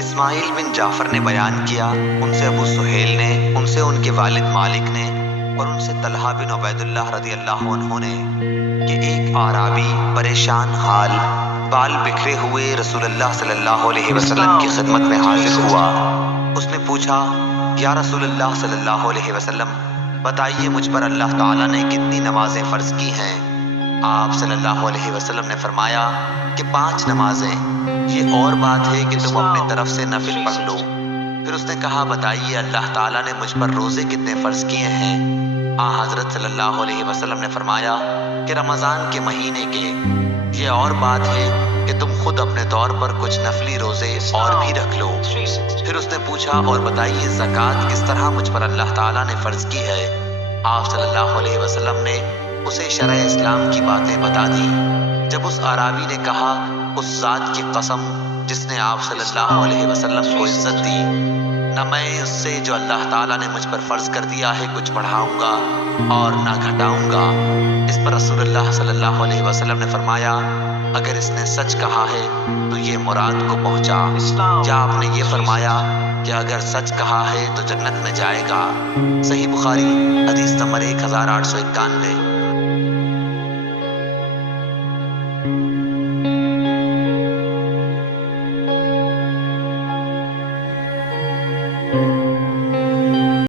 اسماعیل بن جعفر نے بیان کیا، ان سے ابو سہیل نے، ان سے ان کے والد مالک نے، اور ان سے طلحہ بن عبید اللہ رضی اللہ عنہ نے کہ ایک اعرابی پریشان حال، بال بکھرے ہوئے رسول اللہ صلی اللہ علیہ وسلم کی خدمت میں حاضر ہوا۔ اس نے پوچھا، یا رسول اللہ صلی اللہ علیہ وسلم، بتائیے مجھ پر اللہ تعالیٰ نے کتنی نمازیں فرض کی ہیں؟ آپ صلی اللہ علیہ وسلم نے فرمایا کہ 5 نمازیں، یہ اور بات ہے کہ تم اپنے طرف سے نفل پڑھ لو۔ پھر اس نے کہا، بتائیے اللہ تعالیٰ نے مجھ پر روزے کتنے فرض کیے ہیں؟ حضرت صلی اللہ علیہ وسلم نے فرمایا کہ رمضان کے مہینے کے، یہ اور بات ہے کہ تم خود اپنے طور پر کچھ نفلی روزے اور بھی رکھ لو۔ پھر اس نے پوچھا، اور بتائیے زکوٰۃ کس طرح مجھ پر اللہ تعالیٰ نے فرض کی ہے؟ آپ صلی اللہ علیہ وسلم نے اسے شرع اسلام کی باتیں بتا دی۔ جب اس اعرابی نے کہا، اس ذات کی قسم جس نے آپ صلی اللہ علیہ وسلم کو عزت دی، نہ میں اس سے جو اللہ تعالیٰ نے مجھ پر فرض کر دیا ہے کچھ بڑھاؤں گا اور نہ گھٹاؤں گا۔ اس پر رسول اللہ صلی اللہ علیہ وسلم نے فرمایا، اگر اس نے سچ کہا ہے تو یہ مراد کو پہنچا۔ کیا آپ نے یہ فرمایا کہ اگر سچ کہا ہے تو جنت میں جائے گا؟ صحیح بخاری حدیث نمبر 1891۔